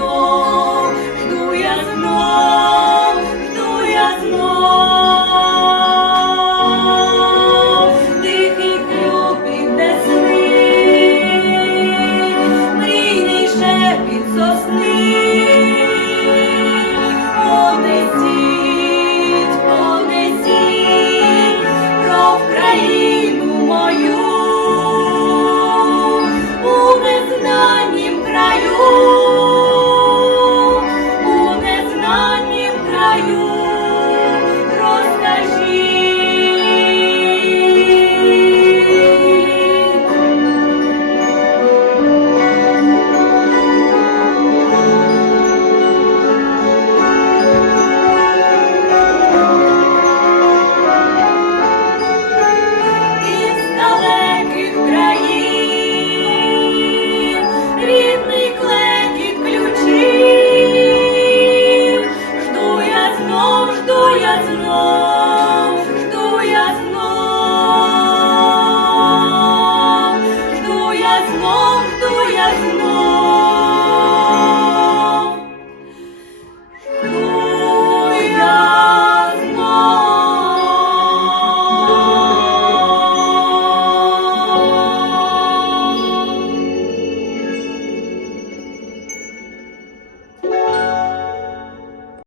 Lord.